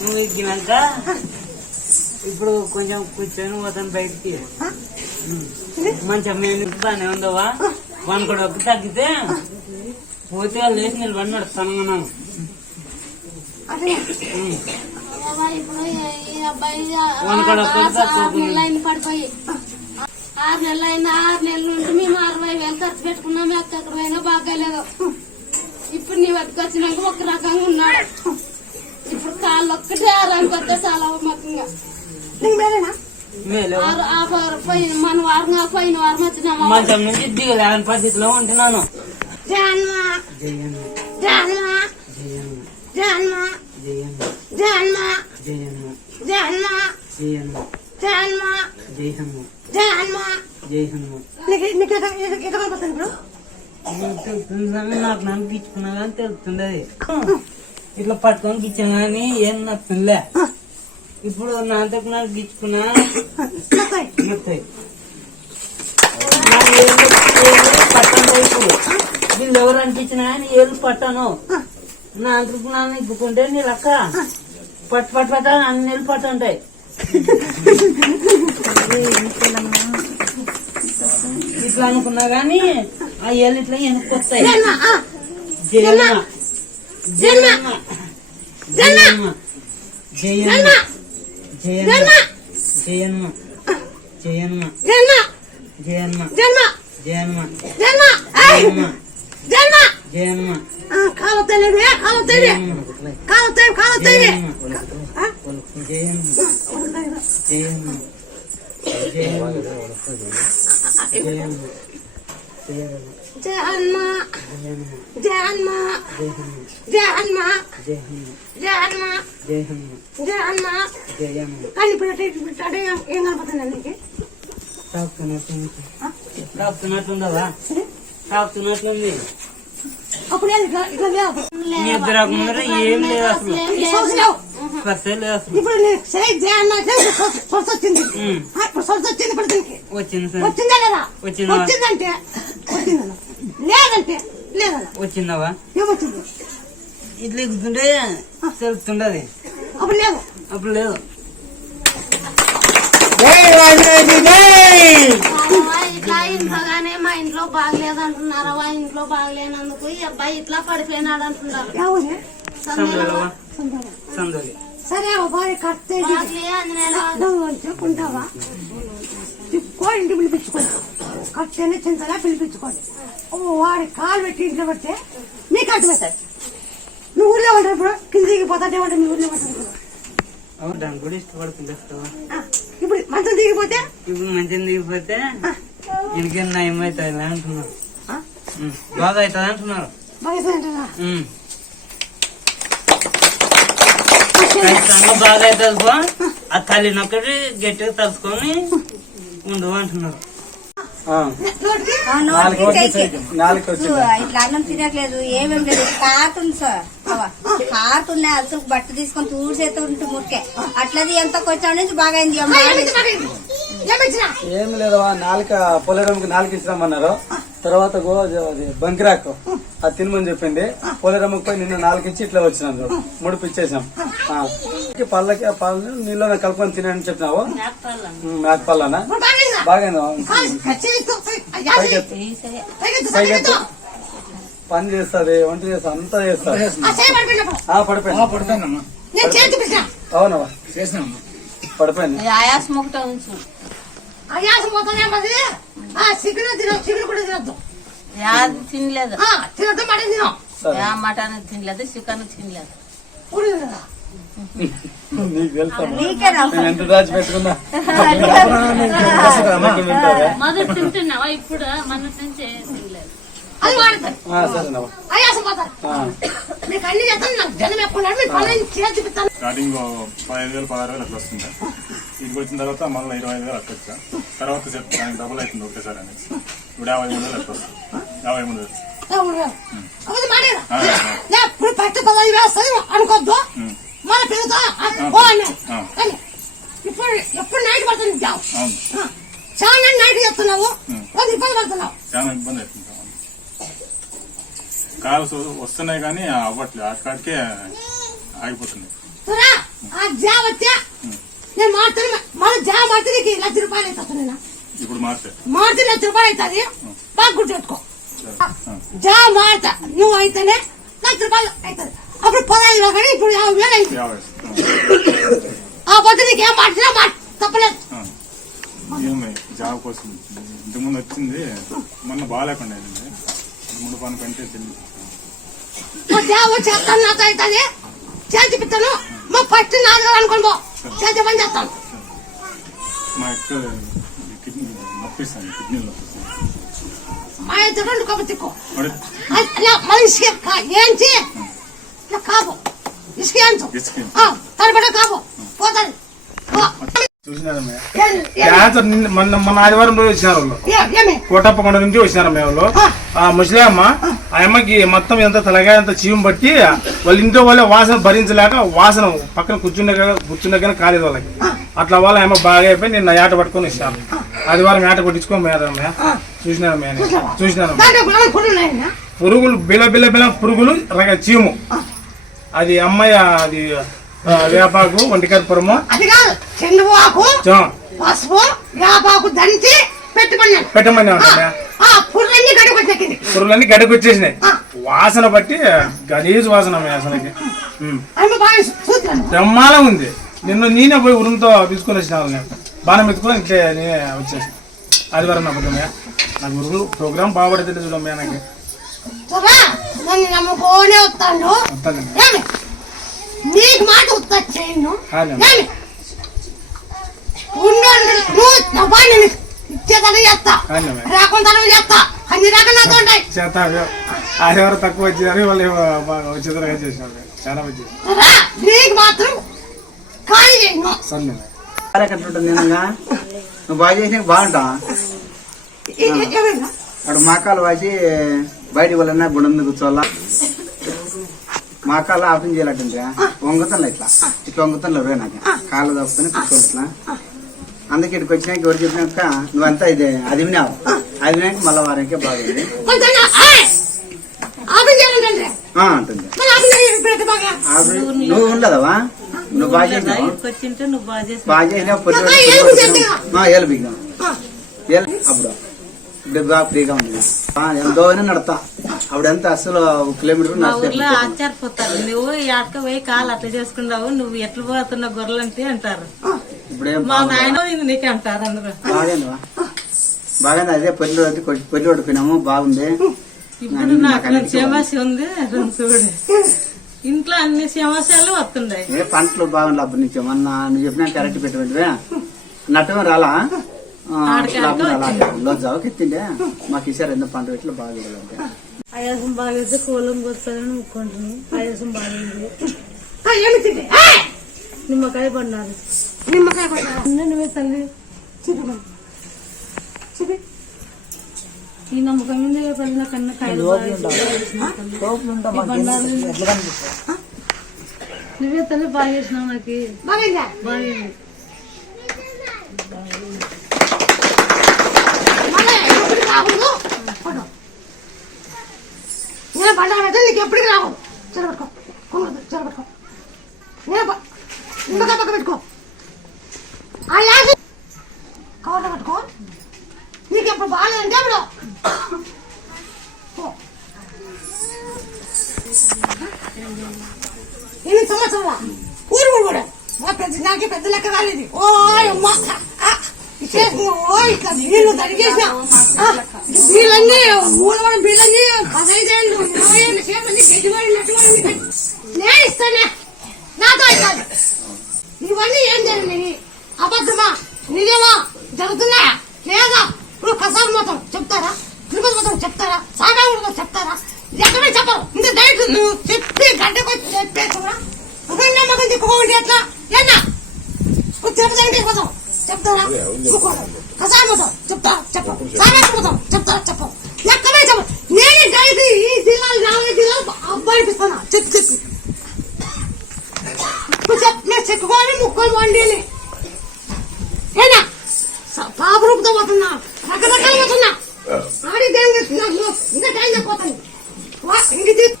నువ్వు ఎక్కినాక ఇప్పుడు కొంచెం కూర్చొని పోతాను బయటికి. మంచిగా మేము బాగానే ఉండవా వన్ కూడా ఒక తగ్గితే పోతే లేచి నిలబడి నడుస్తాను అదే. బాబా, ఇప్పుడు ఈ అబ్బాయి వంకడ ఆ- కొడుకు ఆ- ఆరు. నెలలు పడిపోయి. ఆరు నెలలు అయింది ఆరు నెలల నుండి మేము అరవై వేలు ఖర్చు పెట్టుకున్నాం ఎక్కడ పోయినా బాగాలేదు. ఇప్పుడు నీ వద్దకు వచ్చినాక ఒక రకంగా ఉన్నాడు. ఇప్పుడు కాళ్ళు ఒక్కటే ఆరానికి వస్తే చాలా నీకు పోయిన మన వారం ఆ పోయిన వారం వచ్చినామా మంచం నుంచి దిగలేని పద్ధతిలో ఉంటున్నాను. జన్మ జన్మ జన్మ జన్మ జన్మ జయన్న. జన్మ జయహన్మ జన్మ జయహన్మ నీకు నీకు ఎక్కడ- ఎక్కడ కనపడుతుంది ఇప్పుడు? తెలుస్తుంది నాకు నన్ను గిచ్చుకున్నా కానీ తెలుస్తుంది అది ఇట్లా పట్టుకొని గిచ్చాను కానీ ఏం నచ్చుతుందిలే ఇప్పుడు నా అంతకు నాకు గిచ్చుకున్నా వస్తాయి. వీళ్ళు ఎవరు అనిపించినా కానీ ఏళ్ళు పట్టాను నా అంతకు నాన్న ఇగ్గుకుంటే నీ లక్క పట్టు పట్టు పట్ట అన్ని నీళ్ళు పట్టు ఉంటాయి ఇట్లా అనుకున్నా కానీ ఆ ఏళ్ళు ఇట్లా ఆ, జయమ్మ జయమ్మ జయమ్మ జయమ్మ జయమ్మ జయమ్మ జయమ్మ జయమ్మ ఏయ్! జయమ్మ జన్మ. జయమ్మ ఆ, కాలు తెలియదు ఏ, కాలు తెలియదు కాలు తెలియదు కాలు తెలియదు ఆ? జయమ్మ జయమ్మ జయమ్మ జన్మ జన్మ జయమ్మ జన్మ జయమ్మ కానీ ఇప్పుడు అటే ఇప్పుడు అటే ఏం ఏం కనపడుతుంది నీకు తాకుతున్నట్టుంది తాకుతున్నట్టుందవా తాకుతున్నట్లుంది అప్పుడు ఇట్లా ఇట్లా లేవు మీ ఇద్దరు ముందర ఏం లేదు అసలు స్పర్శ లేదు అసలు. ఇప్పుడు సోర్స్ వచ్చింది. ఇప్పుడు సోర్స్ వచ్చింది ఇప్పుడు దీనికి. వచ్చింది సార్. వచ్చిందా లేదా? వచ్చిందా? వచ్చిందంటే లేదంటే లేదన్న వచ్చిందవా? ఏమొచ్చింది ఇట్లా ఎక్కుతుంటే తెలుస్తుండది. అప్పుడు లేదు అప్పుడు లేదు బాబా, ఇట్లా ఇంట్లోగానే మా ఇంట్లో బాగలేదు అంటున్నారు ఆ ఇంట్లో బాగలేనందుకు ఈ అబ్బాయి ఇట్లా పడిపోయినాడు అంటున్నారు సరే బాగా కట్ చెప్పుకుంటావా కో ఇంటి పిలిపించుకోండి. కట్టేనే చింతలా పిలిపించుకోండి. ఓ వాడి కాలు పెట్టి ఇంట్లో పెడితే మీకు అర్థమవుతుంది నువ్వు ఊర్లో ఉంటారు ఇప్పుడు కింద దిగిపోతాడే ఉంటా మీ ఊర్లో ఉంటారు అవును దాన్ని కూడా ఇష్టపడుతుంది ఇప్పుడు మంచం దిగిపోతే? ఇప్పుడు మంచిగా దిగిపోతే ఇంకేం నయం అవుతుంది అంటున్నారు. బాగా అవుతుంది అంటున్నారు. బాగా అవుతుంది ఆ తల్లినొక్కటి గట్టిగా తలుసుకొని ఉండు అంటున్నారు. ఇట్లా అన్నం తినట్లేదు ఏమేం లేదు. కారుతుంది సార్. కారుతున్నాయి అసలు బట్ట తీసుకొని తూడిసేస్తూ ఉంటుంది మురికే. అట్లది ఎంత కొంచెం నుంచి బాగా అయింది అమ్మ. ఏమిచ్చినా ఏం లేదు నాలుక పోలేరమ్మకి నాలుక ఇచ్చినామన్నారు తర్వాత గో అది బంకిరాకు. అది తినమని చెప్పింది. పోలేరమ్మకి పోయి నిన్న నాలుగు ఇచ్చి ఇట్లా వచ్చినాను ముడుపు ఇచ్చేసాం. పళ్ళకి ఆ పళ్ళని నీళ్ళలో కలుపుకొని తినని చెప్పినావు? మేక పళ్ళనా? బాగా పని చేస్తుంది వంట చేస్తుంది అంతా చేతి పిలిచిన. అవునవా? పడిపోయింది. ఆయాసం ఒకటే ఉంచు. అయ్యాసం పోతానే మరి. ఆ చికెన్ తినదు చికెన్ కూడా తినద్దు. యాది తినలేదు. మటన్ తినం. సరే. యా మటన్ తినలేదు చికెన్ తినలేదు. ఊరు తినదా నీకు తెలుసా నీకే నేను ఎంత దాచి పెట్టుకున్నా? మొదటి తింటున్నావా? ఇప్పుడు? మొన్నటి నుంచి తినలేదు. అది వాడతారు. సరేనమ్మా అయ్యాసం పోతారు. ఆ. మీకు అన్ని చేస్తాను నాకు జనం ఎక్కున్నాడు మీ పనులు చేసి చూపిస్తాను. స్టార్టింగ్ పదిహేను వేలు పదహారు వేలు అట్లా వస్తుండే ఇంటికి వచ్చిన తర్వాత మళ్ళీ ఇరవై ఐదు వేలు అట్లా వచ్చా? తర్వాత చెప్తా దానికి డబుల్ అవుతుంది ఒకేసారి అనేసి. ఇప్పుడు యాభై మూడు వేలు అట్లా వస్తుంది. యాభై మూడు ఇప్పుడు వేస్తుంది అనుకోద్దు. మన. కానీ ఇప్పుడు ఎప్పుడు నైట్ పడుతుంది. చాలా నైట్ చెప్తున్నావు. కొంచెం ఇబ్బంది పడుతున్నావు. చాలా ఇబ్బంది అవుతుంది కాల్స్ వస్తున్నాయి కానీ అవ్వట్లేదు. అక్కడికే ఆగిపోతున్నాయి. ఆ జాబ్ వచ్చా నేను మాట్లాడు మళ్ళీ జాబ్ మాడితే నీకు లక్ష రూపాయలు అవుతుంది ఇప్పుడు మార్చే మాడితే లక్ష రూపాయలు అవుతుంది. బాగా గుర్తుపెట్టుకో. జాబ్ మాడతా నువ్వు అయితేనే లక్ష రూపాయలు అవుతుంది అప్పుడు పదహైదు కానీ ఇప్పుడు యాభై వేలు అయింది. ఆ పొద్దు నీకు ఏం మాట్లాడినా మాట తప్పలేదు. ఏమై జాబ్ కోసం ఇంతకుముందు వచ్చింది మొన్న బాగాలేకుండా మూడు పని కంటే జాబ్ చేస్తాను నాతో అవుతుంది చేతి పిస్తాను మా ఫస్ట్ నాలుగు అనుకోని పో. చేతి పని చేస్తాను. మా యొక్క కిడ్నీ నొప్పిస్తాను నొప్పిస్తాను మా ఇద్దరు తిక్కో ఏంచి ఇలా కాపు. ఇసుక ఏంచు కాపు. పోతాది పో. చూసినారమ్మ? ఏం- ఏం- క్యాన్సర్ నిన్న- మొన్న మొన్న ఆదివారం రోజు వచ్చినారు వాళ్ళు. కోటప్పకొండ నుంచి వచ్చినారమ్మ వాళ్ళు. ఆ. ముసలి అమ్మ ఆ. అమ్మకి మొత్తం ఎంత తలగాయ అంత చీము బట్టి వాళ్ళ ఇంట్లో వాళ్ళే వాసన భరించలేక వాసన పక్కన కూర్చుండే కూర్చుండే కానీ కాలేదు వాళ్ళకి. అట్లా వాళ్ళ అమ్మ బాగా అయిపోయి నిన్న ఏట పట్టుకొని ఇస్తాను ఆదివారం ఏట చూసినారమ్మ దాంట్లో గుణం కుళ్ళు ఉన్నాయన్నా పురుగులు బిల బిల బిల పురుగులు రక చీము. అది అమ్మాయి అది వేపాకు కాదు చంద్రబాబు పసుపు వేపాకు దంచి పురుగులన్నీ గడ్డకు వచ్చేసినాయి. వాసన బట్టి గలీజు వాసన అమ్మాయి అసలుకి. బ్రహ్మాండం ఉంది. నిన్ను నేనే పోయి ఉరుముతో పిలుచుకొని వచ్చినాను నేను బాణం ఎత్తుకొని ఇట్లే నేనే వచ్చేసి ఆదివారం నా పొద్దున్నయ్య నాకు ఉరుములు ప్రోగ్రామ్ బాగుపడుతుంది చూడమ్మయ్య నాకు. చేత ఆదివారం తక్కువ వచ్చేదాన్ని వాళ్ళు బాగా చేసినారు చాలా మంచి నీకు మాత్రం ఖాళీ చేయను సరే నువ్వు బాగా చేసినా బాగుంటా? అక్కడ మాకాలు వాసి బయటికి వెళ్ళినా గుండం మీద కూర్చోవాలా? మాకాలు ఆపం చేయాలంటే వంగుతాను ఇట్లా. ఇట్లా వంగుతాను రే నాకు. కాళ్ళు తప్పుకొని కూర్చోట్లా అందుకే ఇక్కడికి వచ్చినాక ఎవరు చెప్పినాక నువ్వంతా ఇది అది వినావు. అది వినాక మళ్ళా వారానికే బాగుంది. ఆపి నువ్వు ఉండదవా? నువ్వు బాగా చేసినావు? నువ్వు బాగా బాగా చేసినావు. బిగ్గాం అప్పుడు. ఇప్పుడు బాగా ఫ్రీగా ఉంది. ఆ, ఎంతో నడతా. అప్పుడంతా అసలు కిలోమీటర్ ఊర్లో ఆశ్చర్యపోతారు. నువ్వు ఎక్కడికి పోయి కాలు అట్లా చేసుకున్నావు నువ్వు ఎట్లా పోతున్న గొర్రెలంటే అంటారు. మా నాయన ఇది నీకు అంటారు అందరూ బాగానేవా బాగానే అదే పొల్లి రోడ్డు పొల్లి రోడ్డు పోయినాము బాగుంది. ఇప్పుడు నాకు ఉంది రెండు చూడు. ఇంట్లో అన్ని సమస్యలు వస్తున్నాయి. ఏ పంటలు బాగుంది అప్పటి నుంచి మొన్న నువ్వు చెప్పినా కరెక్ట్ పెట్టివే నట్టమే రాలా? జావకి ఎత్తిండే. మాకు ఈసారి ఎంత పంట పెట్టి బాగా ఆయాసం బాగైతే కోలం పోస్తారని ముక్కుంటున్నాను ఆయాసం ఏయ్! నిమ్మకాయ పడినారు నిమ్మకాయ కొట్టారా? నువ్వే తల్లి. ఈ నమ్మకం మీద పడిన కన్నా కాయలు నువ్వే తల్లి బాగా చేసినావు నాకు. నేను నీకు ఎప్పటికి రాకూడదు చెరబెట్టుకో కొంగ చెరబెట్టుకో నేను పక్క పెట్టుకో. ఆ యాసి కవర్లో పెట్టుకో నీకు ఎప్పుడు బాగాలేదంటే అప్పుడు. పో. ఎన్ని సంవత్సరాల ఊరు కూడా మా పెద్ద నాకే పెద్ద లెక్క కాలేదు. ఓ అమ్మ. ఓ ఇట్లా నీళ్ళు తడిగేసిన నీళ్ళన్నీ వీళ్ళన్నీ మూలవడం వీళ్ళన్నీ పదహైదేళ్ళు ఇరవై ఏళ్ళు చేపల్ని గడ్డివాడి నట్టువాడి నేను ఇస్తానే. నాతో కాదు ఇవన్నీ ఏం జరిగినాయి అబద్ధమా? నిజమా? జరుగుతున్నాయా? లేదా? ఇప్పుడు కసాబ్ మొత్తం చెప్తారా? చెప్తారా? సాగాడు మొత్తం చెప్తారా ఎక్కడ చెప్పరు. ఇంత డైరెక్ట్ నువ్వు చెప్పి గంటకు వచ్చి చెప్పేసుకున్నా ఒకరి నమ్మకం చెప్పుకోండి ఎట్లా? తిరుపతి వెంకటేశ్వర మొత్తం చెప్తారా కసాబ్ మొత్తం చెప్తారా చెప్పు. సాగాడు మొత్తం చెప్తారా చెప్పు. ఎక్కడే చెప్పు. నేనే డైరెక్ట్ ఈ జిల్లాలు నాలుగు జిల్లాలు అబ్బాయి అనిపిస్తానా చెప్పు చెప్పు. చెప్పుకోవాలి ముక్కలు వండి ఏనా పాప రూపుతో పోతున్నా రకరకాలు పోతున్నా ఆడి టైం నాకు ఇంకా టైం చెప్పిపోతాను వా ఇంక తీ-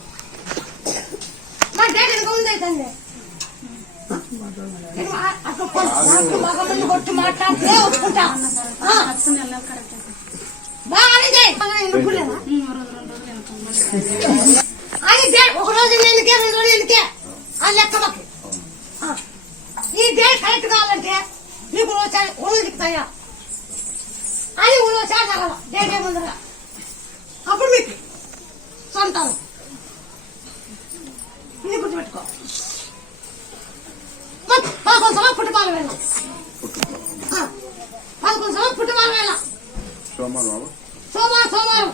నా డేట్ ఎంత ఉంది అయితే నాకు మగమని కొట్టి మాట్లాడితే ఒప్పుకుంటా ఆ. బాగానే చేయి. బాగానే ఎన్నుకోలేదా? అది డే ఒక రోజు ఎన్నికే రెండు రోజులు ఎన్నికే ఆ లెక్క మాకు ఆ. ఈ డే కరెక్ట్ కావాలంటే నీకు ఒళ్ళు దిక్కుతాయా అని ఒళ్ళు చేయాలి డే డే ముందర అప్పుడు మీకు సంతానం ఇది గుర్తుపెట్టుకో మరి పదకొండు సంవత్సరం పుట్టుపాల వేళ ఆ, పదకొండు సంవత్సరం పుట్టుపాల వేళ సోమవారం సోమవారం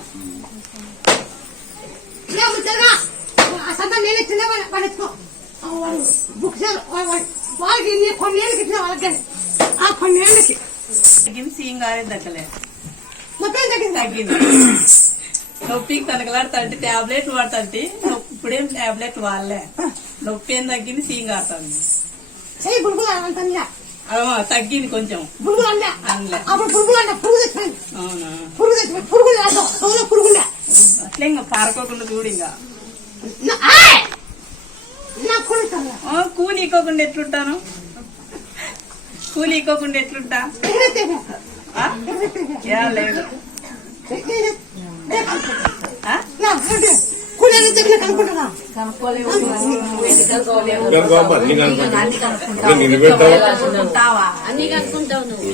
ఏమి తిరగా ఆ సంతా నేను ఇచ్చిందే వాడు వాడు ఎత్తుకో ఆ, వాడు బుక్ చేయాలి వాడు- వాడు- వాళ్ళకి ఇన్ని కొన్నేళ్ళకి ఇచ్చిన వాళ్ళకి కానీ. ఆ కొన్నేళ్ళకి తగ్గింది సీంగారే తగ్గలే మొత్తం తగ్గింది తగ్గింది నొప్పికి తనకలాడుతా అంటే టాబ్లెట్ వాడుతుంటే ఇప్పుడేం టాబ్లెట్ వాడలే నొప్పి ఏం తగ్గింది సీంగారుతుంది చెయ్యి బుడుగులు అంతా అమ్మా తగ్గింది కొంచెం. అప్పుడు పురుగు తెచ్చిపోయింది అవునా? పురుగు పురుగులు చెవులో పురుగులే అట్లా ఇంకా పారకోకుండా చూడు ఇంకా. కూలి ఇవ్వకుండా ఎట్లుంటాను? కూలి ఇవ్వకుండా ఎట్లుంటా? లేదు. అన్ని కనుక్కుంటావు? నువ్వు.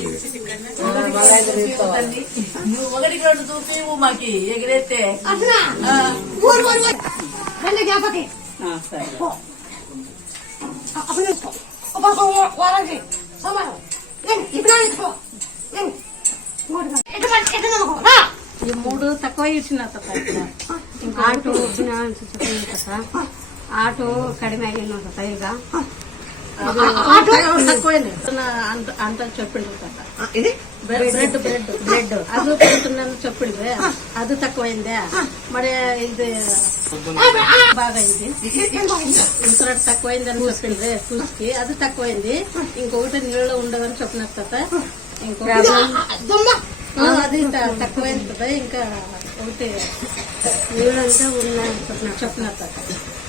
ఒకటికి రెండు చూపి మాకి ఎగిరేస్తే ఈ మూడు తక్కువ ఇచ్చిన ఆటో ಆಟೋ ಒಬ್ಬನ ಅನ್ಸುತ್ತೆ ಆಟೋ ಕಡಿಮೆ ಆಗಿ ಈಗ ಅಂತ ಚೊಪ್ಪಿಡ್ರು ಬ್ರೆಡ್ ಬ್ರೆಡ್ ಬ್ರೆಡ್ ಅದು ತಿಂటున్నాను చొప్పిడివే అది తక్కువైందే. మరి ఇది బాగైంది. ఇన్సూరెన్స్ తక్కువైందని చెప్పిండ్రే. చూసి అది తక్కువైంది. ఇంకొకటి నీళ్ళు ఉండదని చెప్పిన తర్వాత ఇంకొకటి అది త- తక్కువైంది కదా ఇంకా ఒకటి. నీళ్ళంతా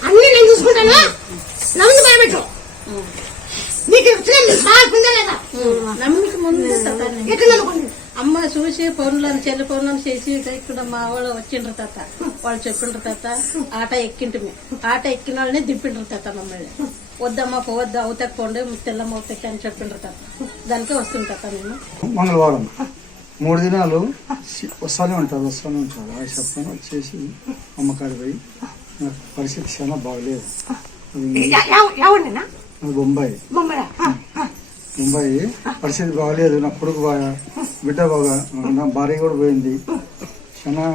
అన్ని నేను చూసుకుంటాను? నమ్మి భయపెట్టు నీకు లేదా? నమ్మిక ముందు అమ్మ చూసి ఫోన్లను చెల్లి ఫోన్లను చేసి ఇక్కడ మా వాళ్ళు వచ్చిండ్రు తాత. వాళ్ళు చెప్పిండ్రు తాత ఆట ఎక్కింటిమి. ఆట ఎక్కిన వాళ్ళని దింపిండ్రు తాత మమ్మల్ని. వద్దమ్మా పోవద్దు అవుతాక పోండి తెల్లమ్మ అవుతాక అని చెప్పిండ్రు తాత. దానికే వస్తుంది తాత నేను. మంగళవారం. మూడు దినాలు వస్తానే ఉంటారు వస్తానే ఉంటారు. ఆ చెప్తాను వచ్చేసి అమ్మకాడి పోయి నాకు పరిస్థితి చాలా బాగలేదు. బొంబాయి. ముంబై పరిస్థితి బాగలేదు. నా కొడుకు బాగా బిడ్డ బాగా నా భార్య కూడా పోయింది. చాలా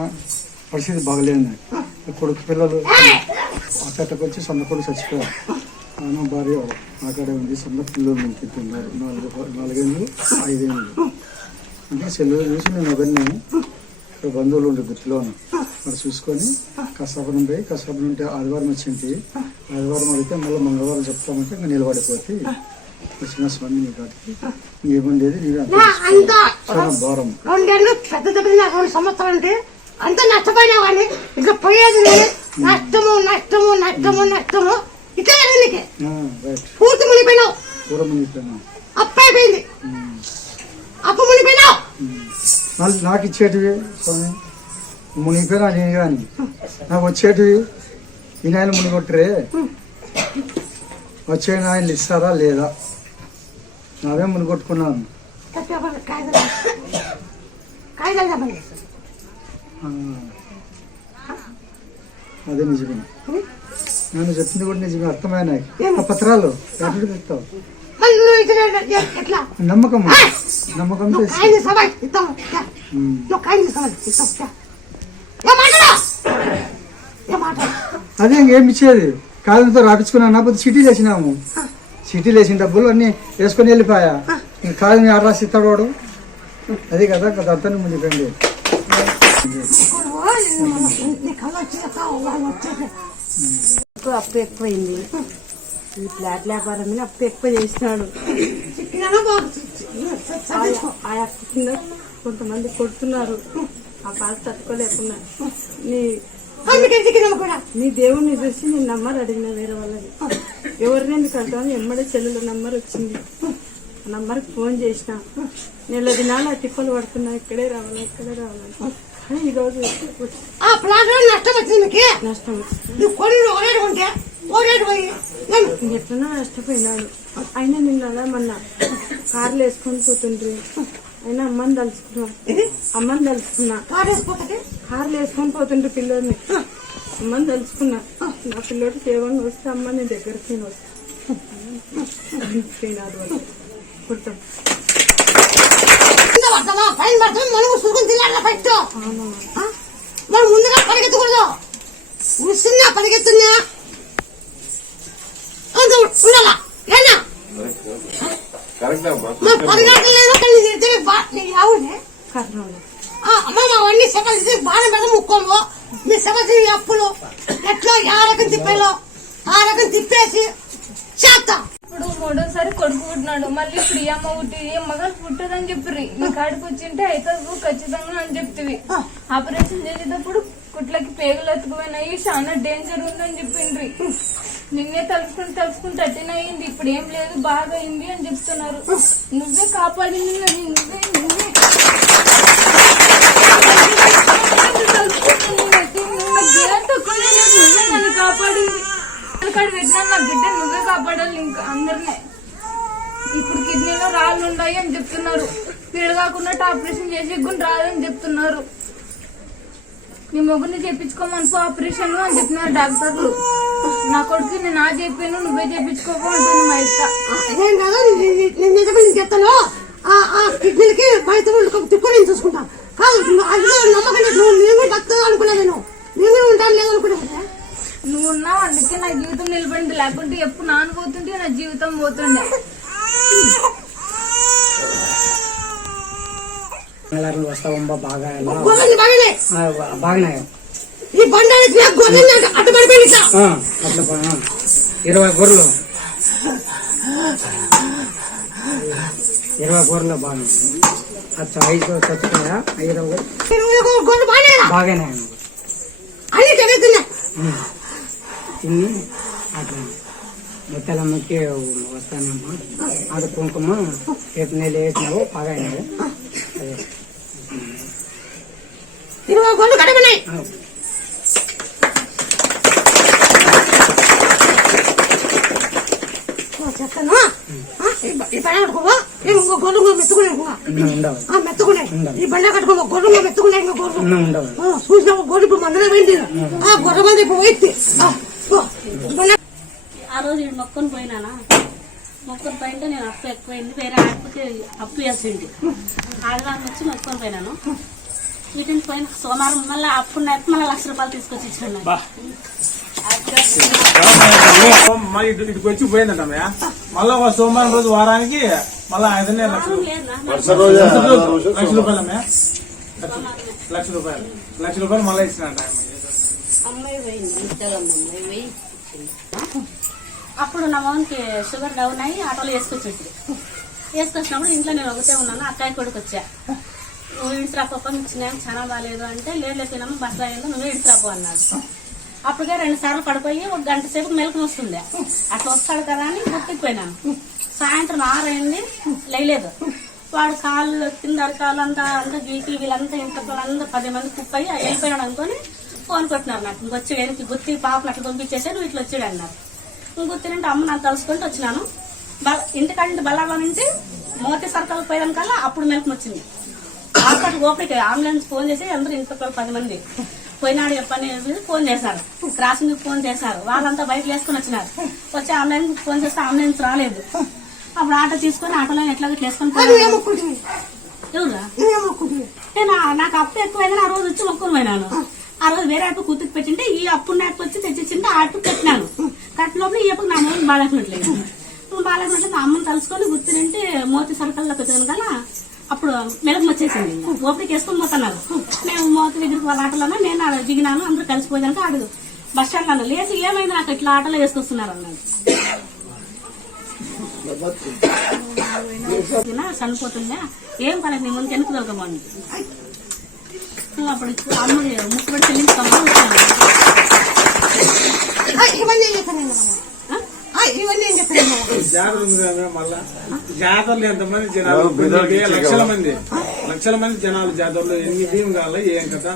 పరిస్థితి బాగలేదు నాకు. నా కొడుకు పిల్లలు అక్కడికి వచ్చి సొంత కొడుకు చచ్చిపోయారు. నా భార్య అక్కడే ఉంది. సొంత పిల్లలు నింపుతున్నారు నాలుగు నాలుగేళ్ళు ఐదేళ్ళు అంటే సెలవు చూసి నేను ఒకరిని ఇక్కడ బంధువులు ఉండే గుర్తులో మరి చూసుకొని కసాపురం పోయి కసాపురం ఉంటే ఆదివారం వచ్చింది. ఆదివారం అడిగితే మళ్ళీ మంగళవారం చెప్తామంటే ఇంకా నిలబడిపోతే వచ్చిన స్వామి నీ కాటికి ఏముండేది? నేను అంత అంత చాలా భారం. రెండేళ్ళు పెద్ద దెబ్బ నాకు రెండు సంవత్సరాలు అంటే అంత నష్టపోయినా కానీ ఇక పోయేది లేదు నష్టము నష్టము నష్టము నష్టము. ఇట్లా జరిగింది నీకు. ఆ, రైట్ పూర్తి మునిగిపోయినావు. పూర మునిగిపోయినా అప్పు అయిపోయింది అప్పు మళ్ళీ నాకు ఇచ్చేటివి స్వామి. మునిగిపోయినా నేను కానీ నాకు వచ్చేటివి ఈ నాయన మునిగొట్టరే వచ్చే నాయనలు ఇస్తారా లేదా? నావే మునిగొట్టుకున్నాను అదే నిజమే. నేను చెప్పింది కూడా నిజమే అర్థమైన ఆ పత్రాలు ఎక్కడ తెస్తావు ఎట్లా నమ్మకం నమ్మకం. నువ్వు ఇస్తాం అదే ఇంకేం ఇచ్చేది కాలంతో రాపించుకున్నా పోతే సిటీలు వేసినాము సిటీలు వేసిన డబ్బులు అన్ని వేసుకొని వెళ్ళిపోయా ఇంకా కాలం ఆడ వాడు అదే కదా కదా వాళ్ళు వచ్చేసి ఎక్కువ అప్పు ఎక్కువైంది ఈ ఫ్లాట్ వ్యాపారం మీద అప్పు ఎక్కువ చేసినాడు. ఆ అప్పు కింద కొంతమంది కొడుతున్నారు. ఆ బాధ తట్టుకోలేకున్నా. నీ నీ దేవుణ్ణి చూసి నేను నంబర్ అడిగిన వేరే వాళ్ళని ఎవరిని ఎందుకు అంటాను ఎమ్మడే చెల్లెల నంబర్ వచ్చింది. నంబర్కి ఫోన్ చేసిన. నెల దినాలు ఆ తిప్పలు పడుతున్నా ఇక్కడే రావాలి ఇక్కడే రావాలి. కానీ ఈ రోజు వచ్చి ఆ ప్లాట్లో నష్టం వచ్చింది నష్టం వచ్చింది. నేను ఎట్లనో నష్టపోయినాడు అయినా నిన్న మొన్న కార్లు వేసుకొని పోతుండ్రి. అయినా అమ్మని తలుచుకున్నాం. అమ్మని తలుచుకున్నా. కార్లు వేసుకొని పోతుండ్రి పిల్లోడిని. అమ్మని తలుచుకున్నా. నా పిల్లోడు దేవుని వస్తే అమ్మ నీ దగ్గరికి నేను వస్తా. పోయినాడు వాళ్ళు కుడతాం. పైన పడతావా? మనం తినాలి ఫస్ట్? మనం ముందుగా పరిగెత్తకూడదు. ఉసిన్నా పరిగెత్తున్నా. సభలు తిరిగి బాగా పెద్ద ముక్కోము మీ తిరిగి అప్పులు. ఎట్లా ఆ రకం తిప్పేలో ఆ రకం తిప్పేసి చేస్తా ఇప్పుడు మూడోసారి కొడుకు పుట్టినాడు. మళ్ళీ ఇప్పుడు ఈ అమ్మ పుట్టి ఈ మగలు పుట్టదని చెప్పిర్రి. నీ కాడికి వచ్చింటే అవుతుంది ఖచ్చితంగా అని చెప్తివి ఆపరేషన్ చేసేటప్పుడు కుట్లకి పేగులు ఎత్తుకుపోయినాయి. చాలా డేంజర్ ఉందని చెప్పిండ్రి నిన్నే తలుచుకుని తలుచుకుని తట్టినయింది ఇప్పుడు ఏం లేదు బాగా అయింది అని చెప్తున్నారు. నువ్వే కాపాడింది నువ్వే నువ్వే నువ్వే. కాపాడింది కాడ పెట్టినా నా బిడ్డ నువ్వే కాపాడాలి ఇంకా అందరినే ఇప్పుడు కిడ్నీలో రాళ్ళు ఉన్నాయి అని చెప్తున్నారు. పీడ కాకుండా ఆపరేషన్ చేసి గుండె రాదని చెప్తున్నారు. నీ మొగ్గుని చేపించుకోమని ఆపరేషన్ అని చెప్పినారు డాక్టర్లు. నా కొడుకు నేను నా చెప్పాను నువ్వే చేపించుకోకు అంటుంది మా ఇత్త నేను కాదు నేను నిజమే నేను చెప్తాను ఆ ఆ కిడ్నీలకి బయట వాళ్ళు తిప్పుకొని నేను చూసుకుంటా కాదు నువ్వు అది కూడా నమ్మకం లేదు. నువ్వు నేను కూడా బతుకుతా అనుకున్నా నేను నేను కూడా ఉంటాను లేదు అనుకున్నా నువ్వు ఉన్నావు అందుకే నా జీవితం నిలబడింది లేకుంటే ఎప్పుడు నాన్న పోతుంటే నా జీవితం పోతుండే మంగళవారం వస్తావమ్మా బాగా ఎలా? గొర్రెలు బాగానే ఆ, బాగున్నాయి ఈ బండానికి గొర్రెలు అడ్డుపడిపోయింది ఇట్లా ఆ, అట్లా బా- ఆ. ఇరవై గొర్రెలు. ఇరవై గొర్రెలు బాగున్నాయి అచ్చా ఐదు చచ్చిపోయా ఇరవై బాగానే బాగానే. తిని అట్లా ముత్తలమ్మకి వస్తానమ్మా. అది కుంకుమ రేపు నెల వేసినావు బాగా అయినావు అదే కడపనాయి ఆ, చెప్తాను ఆ, ఈ బండ కట్టుకోవా ఇంకో ఇంకో మెత్తుకునే మెత్తుకునే ఈ బండ కట్టుకో ఇంకో మెత్తుకునే ఇంకో ఆ, చూసిన ఇప్పుడు మందరే పోయింది. ఆ గొర్రె మంది పోయింది. ఆ, రోజు ఈడు మొక్కుని పోయినానా? మొక్కుని పోయింటే నేను అప్పు ఎక్కువైంది. వేరే అప్పుకి అప్పు వేసింది ఆదివారం వచ్చి మొక్కుని పోయినాను. వీటిని పోయిన సోమవారం మళ్ళీ అప్పు నెప్ప మళ్ళీ లక్ష రూపాయలు తీసుకొచ్చి ఇటు ఇటుకు వచ్చి పోయిందంటమ్మయ్య. మళ్ళా ఒక సోమవారం రోజు వారానికి మళ్ళా ఐదున్నర లక్ష రూపాయలు అమ్మయ్య లక్ష రూపాయలు. లక్ష రూపాయలు మళ్ళీ ఇచ్చింది. అప్పుడు నా మౌన్కి షుగర్ డౌన్ అయ్యి ఆటోలో వేసుకొచ్చింది వేసుకొచ్చినప్పుడు ఇంట్లో నేను ఒకటే ఉన్నాను అక్కయ్య కొడుకు వచ్చా. నువ్వు ఇడిచిరాపప్ప ఇచ్చినాక చాలా బాగాలేదు అంటే లేదు లేపినమ్మ బస్ అయ్యిందో నువ్వే ఇడిచిరాపో అన్నాడు. అప్పటికే రెండు సార్లు పడిపోయి ఒక గంట సేపు మెలకు వస్తుంది అట్లా వస్తాడు కదా అని గుర్తుకుపోయినాను సాయంత్రం ఆరైంది లేలేదు వాడు కాళ్ళు కింద కాళ్ళు అంతా అంతా గీకి వీళ్ళంతా ఇంత అంతా పది మంది కుప్పయి వెళ్ళిపోయాడు అనుకొని ఫోన్ కొట్టినారు నాకు. ఇంకొచ్చి వెనక్కి గుర్తి పాపను అట్లా పంపించేసి నువ్వు ఇట్లా వచ్చాడు అన్నారు. గుర్తినంటే అమ్మ నాకు కలుసుకుంటూ వచ్చినాను. బల ఇంటికాడింటి బల్లాలో నుంచి మోతి సర్కల్ పోయాకల్లా అప్పుడు మెలకు వచ్చింది హాస్పిటల్ ఓపిక అంబులెన్స్ ఫోన్ చేసి అందరూ ఇంట్లో పది మంది. పోయినాడు చెప్పని ఫోన్ చేశారు. క్రాసింగ్ ఫోన్ చేశారు. వాళ్ళంతా బయటకు వేసుకుని వచ్చినారు. వచ్చి అంబులెన్స్ ఫోన్ చేస్తే అంబులెన్స్ రాలేదు. అప్పుడు ఆటో తీసుకొని ఆటోలో ఎట్లా ఇట్లా వేసుకొని నేను నాకు అప్పు ఎక్కువైందని ఆ రోజు వచ్చి మొక్కుని పోయినాను. ఆ రోజు వేరే అప్పు కూతురు పెట్టింటే ఈ అప్పు నాకు వచ్చి తెచ్చిచ్చింటే ఆ అప్పు పెట్టినాను. కట్టినప్పుడు ఈ అప్పుకు నా మూడు బాగాలేకున్నట్లేదు నువ్వు బాగాలేకున్నట్లు అమ్మని తలుసుకొని గుర్తునంటే మోతి సరకల్లో పెట్టాను కదా. అప్పుడు మెలకు వచ్చేసింది. ఓపిక వేసుకొని పోతున్నారు. మేము మోతి దగ్గరికి వాళ్ళ ఆటలోనే నేను ఆడ దిగినాను అందరూ కలిసిపోయాక ఆడు బస్ స్టాండ్ అన్న లేచి ఏమైంది నాకు ఇట్లా ఆటలో వేసుకొస్తున్నారు అన్నాడు. చనిపోతుందా? ఏం పర్లేదు నీ ముందు దొరకమంది నువ్వు అప్పుడు అమ్మ ముక్కు పెట్టి చెల్లించుకోమని వచ్చాను ఇవన్నీ ఏం చెప్పాను జాతర ఉంది కదా మళ్ళా. జాతరలో ఎంతమంది జనాలు? లక్షల మంది. లక్షల మంది జనాలు జాతరలో ఎన్ని బియ్యం కావాలి ఏం కదా?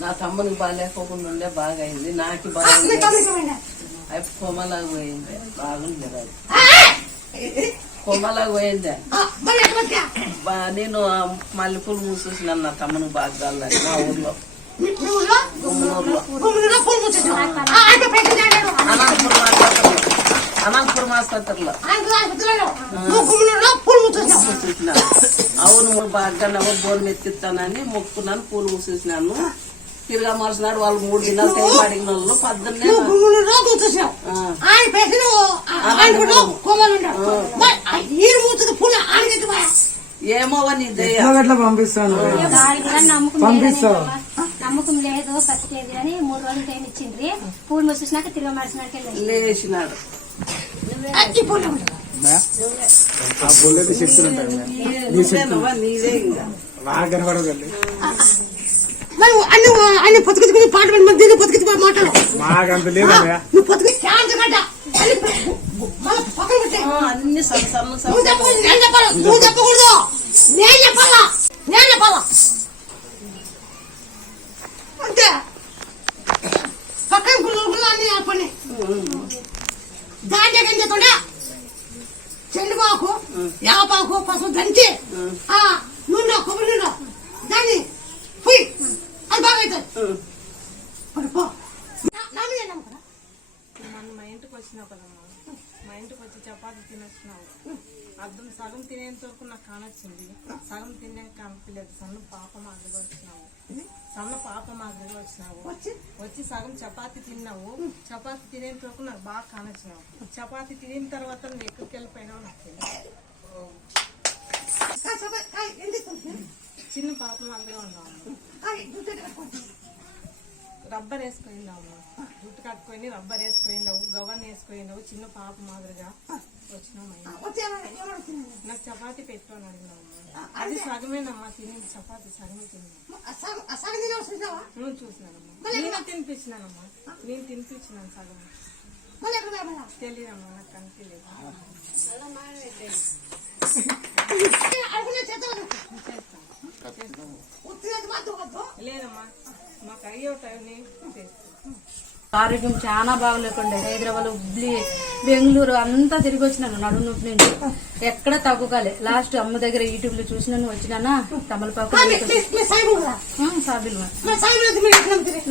నా తమ్మునికి బాగాలేకోకుండా ఉండే బాగా అయింది నాకు బాగా? అవి కొమ్మలాగా పోయింది. బాగుంది కదా. కొమ్మలాగా పోయింది. నేను మల్లెపూలు మూసేసిన నా తమ్మునికి బాగా కాలని మా ఊర్లో. అనంతపురం ఆసుపత్రిలో అవును బాగా నవ్వు బోరు మెత్తిస్తానని మొక్కున్నాను పూలు మూసేసినాను. తిరగా మరుసనాడు వాళ్ళు మూడు దినాలు టైం అడిగిన వాళ్ళు పొద్దున్నే. ఏమో నీ దయ. ఎట్లా పంపిస్తాను? పంపిస్తావు. నమ్మకం లేదు పత్తి లేదు అని మూడు రోజులు టైం ఇచ్చిండ్రి. పూలు మూసేసినాక తిరిగి మరిచినాక లేచినాడు. అన్ని అన్ని పొత్తుకుని పాట దీన్ని పొత్తుకుని మాట్లాడు. నువ్వు అన్ని సన్న సన్న నువ్వు చెప్పకూడదు. నేను చెప్పాలా? నేను చెప్పాలా? అంతే పక్కన గుళ్ళు అన్ని పని గాంజా గంజతుండే చెండుబాకు యాపాకు పసుపు దంచి ఆ నూనె కొబ్బరి నూనె దాన్ని పోయి అది బాగా అవుతుంది. పడిపో మా ఇంటికి వచ్చినావు కదమ్మా మా ఇంటికి వచ్చి చపాతి తినొచ్చినావు. అర్థం సగం తినేంత వరకు నాకు కానొచ్చింది. సగం తినే కనిపించలేదు సన్న పాప మాదిరిగా సన్న పాప మాదిరిగా వచ్చినావు. వచ్చి? సగం చపాతి తిన్నావు. చపాతి తినేంత వరకు నాకు బాగా కానొచ్చినావు. చపాతి తినిన తర్వాత నువ్వు ఎక్కడికి వెళ్ళిపోయినావు నాకు చిన్న పాప ఉన్నావు కాయ దుద్ద కట్టుకోండి రబ్బర్ వేసుకున్నావు జుట్టు కట్టుకొని రబ్బర్ వేసుకున్నావు గవన్ వేసుకున్నావు చిన్న పాప మాదిరిగా. నాకు చపాతి పెట్టాను అడిగినావు అది సగమేనమ్మా తిని చపాతి సగమే నేను చూసావా నువ్వు చూసినానమ్మా నేను తినిపించినానమ్మా. నేను తినిపించినాను సగం. తెలియదమ్మా నాకు కనిపించలేదు లేదమ్మా మాకు అయ్యే టైం చేస్తాను. ఆరోగ్యం చాలా బాగలేకుండా. హైదరాబాద్ హుబ్లీ బెంగళూరు అంతా తిరిగి వచ్చినాను నడుము నొప్పి నుంచి. ఎక్కడ తగ్గుకాలే. లాస్ట్ అమ్మ దగ్గర యూట్యూబ్లో చూసినాను వచ్చినానా? తమలపాకు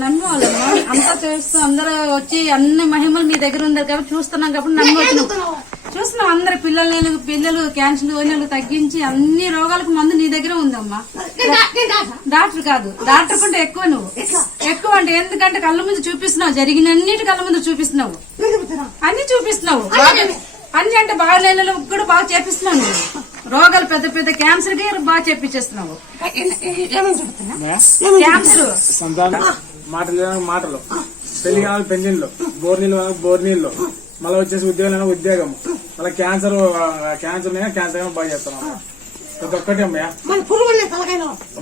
నన్ను వాళ్ళమ్మా అంతా చేస్తూ అందరూ వచ్చి అన్ని మహిమలు మీ దగ్గర ఉన్నారు కాబట్టి చూస్తున్నాం కాబట్టి నన్ను వచ్చినాం చూస్తున్నాం అందరు పిల్లలు పిల్లలు క్యాన్సర్ వాళ్ళు తగ్గించి అన్ని రోగాలకు మందు నీ దగ్గర ఉందమ్మా. డాక్టర్. కాదు. డాక్టర్ కంటే ఎక్కువ నువ్వు. ఎక్కువ. అంటే ఎందుకంటే కళ్ళ ముందు చూపిస్తున్నావు. జరిగినన్నిటి కళ్ళ ముందు చూపిస్తున్నావు. అన్ని చూపిస్తున్నావు. బాగా- అన్ని అంటే బాగా నెలలు కూడా బాగా చేపిస్తున్నావు నువ్వు. రోగాలు పెద్ద పెద్ద క్యాన్సర్కి బాగా చేపించేస్తున్నావు. క్యాన్సర్ మాటలు మాటలు. పెళ్ళి కావాలి పెళ్ళిళ్ళు. బోర్ నీళ్ళు బోర్ నీళ్ళు. మళ్ళీ వచ్చేసి ఉద్యోగం ఉద్యోగం. మళ్ళీ క్యాన్సర్ క్యాన్సర్ క్యాన్సర్ అయినా బాగా చేస్తున్నాం ప్రతి ఒక్కటి అమ్మయ్య.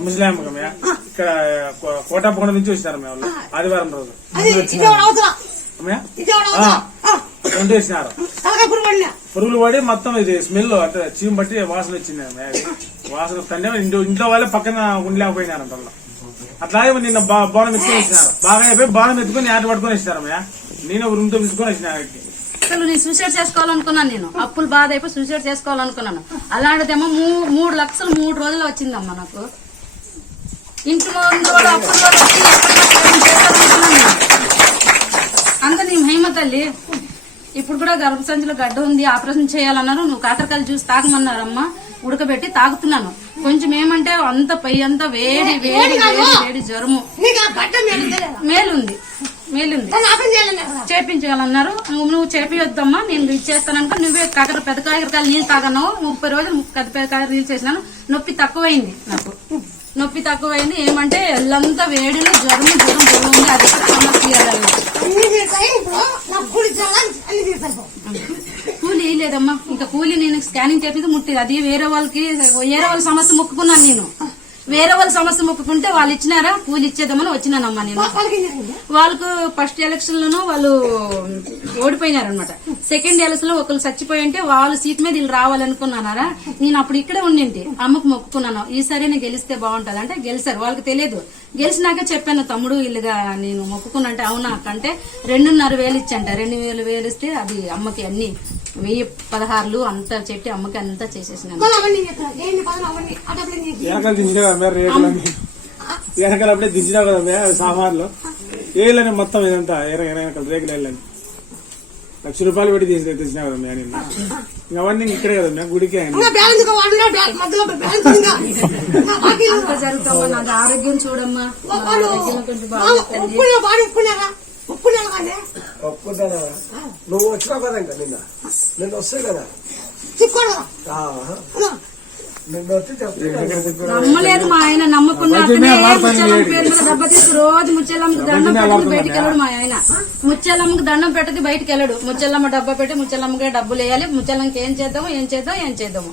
ముస్లిం అమ్మయ్య. ఇక్కడ కోటాపకొండ నుంచి వచ్చినారు మేము ఆదివారం రోజు. అమ్మయ్య? రెండు వేసినారు పురుగులు పడి మొత్తం ఇది స్మెల్ అంటే చీమ బట్టి వాసన వచ్చింది. వాసన వస్తుంటే ఇంట్లో ఇంట్లో వాళ్ళే పక్కన ఉండలేకపోయినారు అంత అట్లాగే నిన్న బా- బాణం ఎత్తుకొని వచ్చినారు. బాగా అయిపోయి బాణం ఎత్తుకొని ఆట పట్టుకొని వచ్చినారు అమ్మయ్య. నేను ఒక రూమ్తో పిలుచుకొని వచ్చిన. అసలు నేను సూసైడ్ చేసుకోవాలనుకున్నాను నేను. అప్పులు బాధ అయిపోయి సూసైడ్ చేసుకోవాలనుకున్నాను. అలాంటిదేమో మూడు లక్షలు మూడు రోజులు వచ్చిందమ్మా నాకు. ఇంటి ముందు అప్పులు. అంత నీ మహిమ తల్లి. ఇప్పుడు కూడా గర్భసంచిలో గడ్డ ఉంది ఆపరేషన్ చేయాలన్నారు. నువ్వు కాకరకాయలు జ్యూస్ తాగమన్నారమ్మా. ఉడకబెట్టి తాగుతున్నాను. కొంచెం ఏమంటే అంత పై అంతా వేడి వేడి వేడి వేడి జ్వరము. మేలుంది. మేలుంది. చేపించాలన్నారు నువ్వు నువ్వు చేపియొద్దమ్మా నేను ఇచ్చేస్తాననుకో నువ్వే కాకర పెద్ద కాకరకాయలు నీళ్ళు తాగన్నావు. ముప్పై రోజులు పెద్ద పెద్ద కాకర నీళ్ళు చేసినాను. నొప్పి తక్కువైంది నాకు. నొప్పి తక్కువైంది. ఏమంటే ఎల్లంతా వేడిలో జ్వరం జ్వరం ఉంది. అది కూలి లేదమ్మా ఇంకా కూలీ నేను స్కానింగ్ చేపించి ముట్టింది. అది వేరే వాళ్ళకి వేరే వాళ్ళ సమస్య మొక్కుకున్నాను నేను. వేరే వాళ్ళ సమస్య మొక్కుకుంటే వాళ్ళు ఇచ్చినారా? కూలి ఇచ్చేద్దామని వచ్చినానమ్మా నేను. వాళ్ళకి ఫస్ట్ ఎలక్షన్ లోను వాళ్ళు ఓడిపోయినారు అనమాట సెకండ్ ఎలక్షన్లో ఒకరు చచ్చిపోయి ఉంటే వాళ్ళు సీట్ మీద వీళ్ళు రావాలనుకున్నారా నేను అప్పుడు ఇక్కడే ఉండింటి. అమ్మకు మొక్కుకున్నాను. ఈసారి నేను గెలిస్తే బాగుంటది అంటే గెలిచారు. వాళ్ళకి తెలియదు. గెలిచినాక చెప్పాను తమ్ముడు వీళ్ళుగా నేను మొక్కుకున్నంటే అవునా అంటే రెండున్నర వేలు ఇచ్చంట. రెండు వేలు వేలు ఇస్తే అది అమ్మకి అన్ని వెయ్యి పదహారులు అంతా చెప్పి అమ్మకి అంతా చేసేసినాను. మళ్ళీ అవన్నీ చెప్తాను ఏంటి పదం అవన్నీ? అటప్పుడు ఏం చేసి వెనకాల దించినా కదా మే రేకులన్నీ వెనకాల అప్పుడే దించినావు కదా మే సామాన్లు? ఏళ్ళని మొత్తం ఇదంతా ఎర వెనకాల రేకులు వెళ్ళని లక్ష రూపాయలు పెట్టి తీసి తెచ్చినా కదా మే నిన్న ఇంక అవన్నీ ఇక్కడే కదా మే గుడికి ఆరోగ్యం చూడమ్మా. ఒప్పుకుంటానా నువ్వు వచ్చినావు కదా ఇంకా నిన్న నిన్న వస్తాయి కదా? నమ్మలేదు మా ఆయన నమ్మకున్న అతనే ముత్యాలమ్మ పేరు మీద దెబ్బ తీసి రోజు ముత్యాలమ్మకి దండం పెట్టి బయటికి వెళ్ళడు మా ఆయన. ముత్యాలమ్మకి దండం పెట్టది బయటికి వెళ్ళడు. ముత్యాలమ్మ డబ్బా పెట్టి ముత్యాలమ్మకే డబ్బులు వేయాలి. ముత్యాలమ్మకి ఏం చేద్దాము ఏం చేద్దాం ఏం చేద్దాము.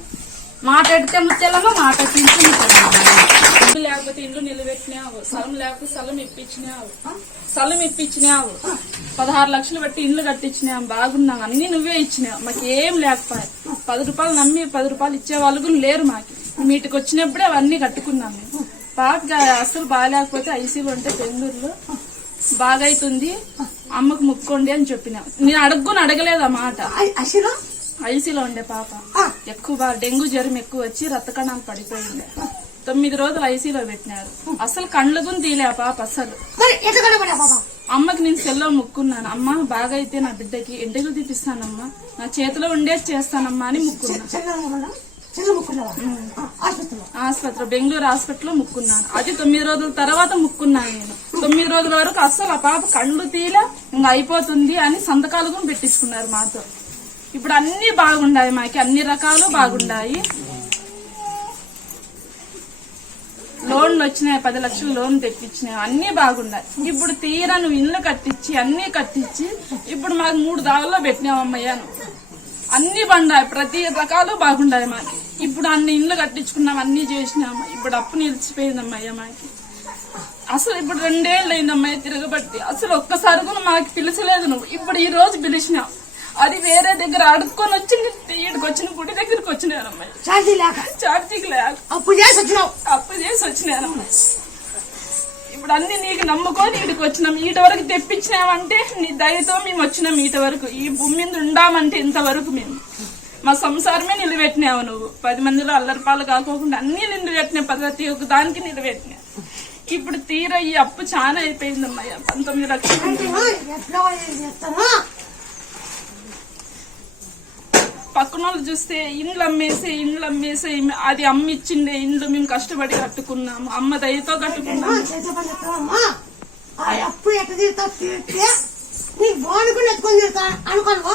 మాట ఎడితే ముత్యాలమ్మ మాట తింటే ఇల్లు లేకపోతే ఇల్లు నిలబెట్టినావు స్థలం లేకపోతే స్థలం ఇప్పించినావు. స్థలం ఇప్పించినావు. పదహారు లక్షలు పెట్టి ఇల్లు కట్టించినావు బాగున్నావు అన్ని నువ్వే ఇచ్చినావు. మాకు ఏం లేకపోయా. పది రూపాయలు నమ్మి పది రూపాయలు ఇచ్చే వాళ్ళు కూడా లేరు మాకు. మీటికి వచ్చినప్పుడే అవన్నీ కట్టుకున్నాం మేము. పాపకి అసలు బాగాలేకపోతే ఐసీలో ఉంటే బెంగళూరులో బాగైతుంది అమ్మకు ముక్కోండి అని చెప్పినా. నేను అడుగుని అడగలేదు ఆ మాట. అసలు ఐసీలో ఉండే పాప. ఎక్కువ బాగా డెంగ్యూ జ్వరం ఎక్కువ వచ్చి రక్త కణాలు పడిపోయింది. తొమ్మిది రోజులు ఐసీలో పెట్టినారు. అసలు కళ్ళు గుని తీలే ఆ పాప అసలు. అమ్మకి నేను సెల్లో ముక్కున్నాను. అమ్మ బాగా అయితే నా బిడ్డకి ఎంటెలు తీపిస్తానమ్మా. నా చేతిలో ఉండేది చేస్తానమ్మా అని ముక్కున్నాను ఆసుపత్రి బెంగళూరు హాస్పిటల్లో ముక్కున్నాను. అది తొమ్మిది రోజుల తర్వాత ముక్కున్నాను నేను. తొమ్మిది రోజుల వరకు అసలు ఆ పాప కళ్ళు తీల ఇంకా అయిపోతుంది అని సంతకాలు కూడా పెట్టించుకున్నారు మాతో. ఇప్పుడు అన్ని బాగుండాయి మాకి అన్ని రకాలు బాగుండాయి లోన్లు వచ్చినాయి పది లక్షలు లోన్ తెప్పించినాయి అన్ని బాగున్నాయి. ఇప్పుడు తీరా నువ్వు ఇల్లు కట్టించి అన్ని కట్టించి ఇప్పుడు మాకు మూడు దాగుల్లో పెట్టినావు అమ్మయ్యను నువ్వు అన్ని బండాయి ప్రతి రకాలు బాగుండాయి మాకు. ఇప్పుడు అన్ని ఇండ్లు కట్టించుకున్నాం అన్ని చేసినాము. ఇప్పుడు అప్పు నిలిచిపోయిందమ్మయ్య మాకి. అసలు ఇప్పుడు రెండేళ్ళు అయిందమ్మయ్య తిరగబట్టి. అసలు ఒక్కసారి కూడా మాకు పిలిచలేదు నువ్వు. ఇప్పుడు ఈ రోజు పిలిచినావు. అది వేరే దగ్గర అడుక్కొని వచ్చి ఈడికి వచ్చిన గుడి దగ్గరికి వచ్చినానమ్మయ్య ఛార్జీ లేక? ఛార్జీకి లేక. అప్పు చేసి వచ్చినావు? అప్పు చేసి వచ్చినానమ్మా ఇప్పుడు అన్ని నీకు నమ్ముకొని ఇక్కడికి వచ్చినాం. ఈట వరకు తెప్పించినామంటే నీ దయతో మేము వచ్చినాం ఈట వరకు. ఈ భూమి మీద ఉండామంటే ఇంతవరకు మేము. మా సంసారమే నిలబెట్టినావు నువ్వు. పది మందిలో అల్లరిపాలు కాకోకుండా అన్ని నిలబెట్టినావు. ప్రతి ఒక్క దానికి నిలబెట్టినావు. ఇప్పుడు తీర ఈ అప్పు చాలా అయిపోయిందమ్మయ్య పంతొమ్మిది లక్షలు ఎట్లా ఏం చేస్తాను పక్కన వాళ్ళు చూస్తే ఇండ్లు అమ్మేసే ఇండ్లు అమ్మేసే అది అమ్మిచ్చిండే ఇండ్లు మేము కష్టపడి కట్టుకున్నాము అమ్మ దయతో కట్టుకున్నాము ఆ అప్పు ఎట్లా తీరుతా తీరితే నీకు బాగునుకుని ఎత్తుకొని తీరుతా అనుకోను